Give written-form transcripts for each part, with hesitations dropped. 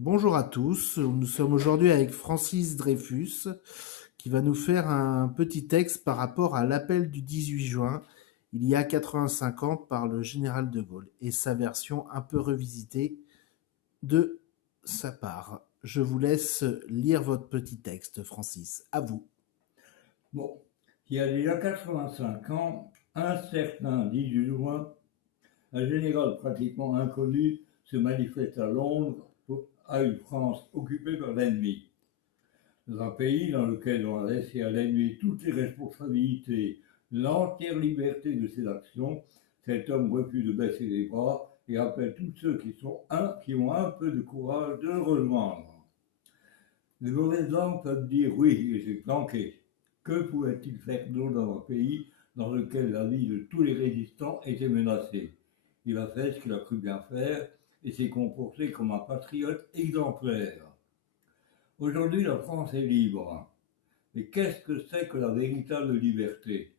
Bonjour à tous, nous sommes aujourd'hui avec Francis Dreyfus qui va nous faire un petit texte par rapport à l'appel du 18 juin, il y a 85 ans, par le général de Gaulle et sa version un peu revisitée de sa part. Je vous laisse lire votre petit texte, Francis. À vous. Bon, il y a déjà 85 ans, un certain 18 juin, un général pratiquement inconnu se manifeste à Londres à une France occupée par l'ennemi. Dans un pays dans lequel on a laissé à l'ennemi toutes les responsabilités, l'entière liberté de ses actions, cet homme refuse de baisser les bras et appelle tous ceux qui ont un peu de courage de le rejoindre. Les mauvaises langues peuvent dire oui, il s'est planqué. Que pouvait-il faire d'autre dans un pays dans lequel la vie de tous les résistants était menacée? Il a fait ce qu'il a cru bien faire et s'est comporté comme un patriote exemplaire. Aujourd'hui, la France est libre. Mais qu'est-ce que c'est que la véritable liberté?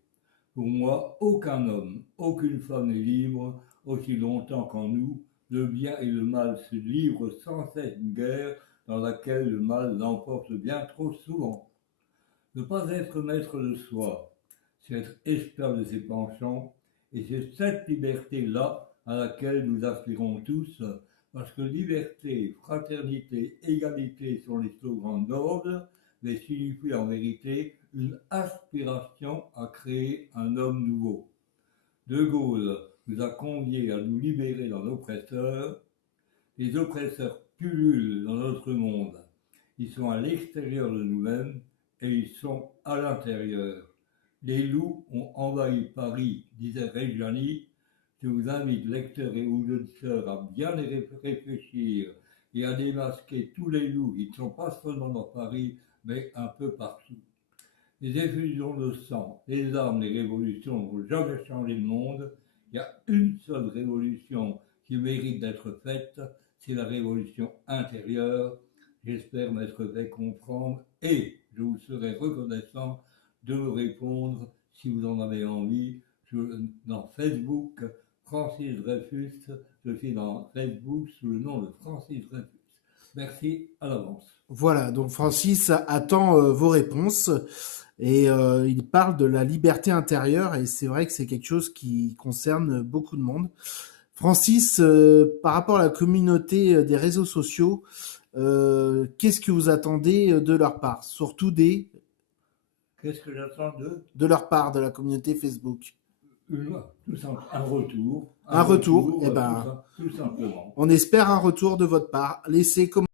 Pour moi, aucun homme, aucune femme n'est libre aussi longtemps qu'en nous, le bien et le mal se livrent sans cesse une guerre dans laquelle le mal l'emporte bien trop souvent. Ne pas être maître de soi, c'est être esclave de ses penchants, et c'est cette liberté-là à laquelle nous aspirons tous, parce que liberté, fraternité, égalité sont les slogans d'ordre, mais signifient en vérité une aspiration à créer un homme nouveau. De Gaulle nous a conviés à nous libérer d'un oppresseur. Les oppresseurs pullulent dans notre monde. Ils sont à l'extérieur de nous-mêmes et ils sont à l'intérieur. Les loups ont envahi Paris, disait Reggiani. Je vous invite, lecteurs et auditeurs, à bien y réfléchir et à démasquer tous les loups qui ne sont pas seulement dans Paris, mais un peu partout. Les effusions de sang, les armes, les révolutions n'ont jamais changé le monde. Il y a une seule révolution qui mérite d'être faite, c'est la révolution intérieure. J'espère m'être fait comprendre et je vous serai reconnaissant de me répondre si vous en avez envie. Dans Facebook, Francis Dreyfus, je suis dans Facebook sous le nom de Francis Dreyfus. Merci à l'avance. Voilà, donc Francis attend vos réponses et il parle de la liberté intérieure et c'est vrai que c'est quelque chose qui concerne beaucoup de monde. Francis, par rapport à la communauté des réseaux sociaux, qu'est-ce que vous attendez de leur part? Surtout Qu'est-ce que j'attends d'eux? de leur part, de la communauté Facebook. Tout simple, un retour, Un retour, eh tout, ben, tout simplement. on espère un retour de votre part. Laissez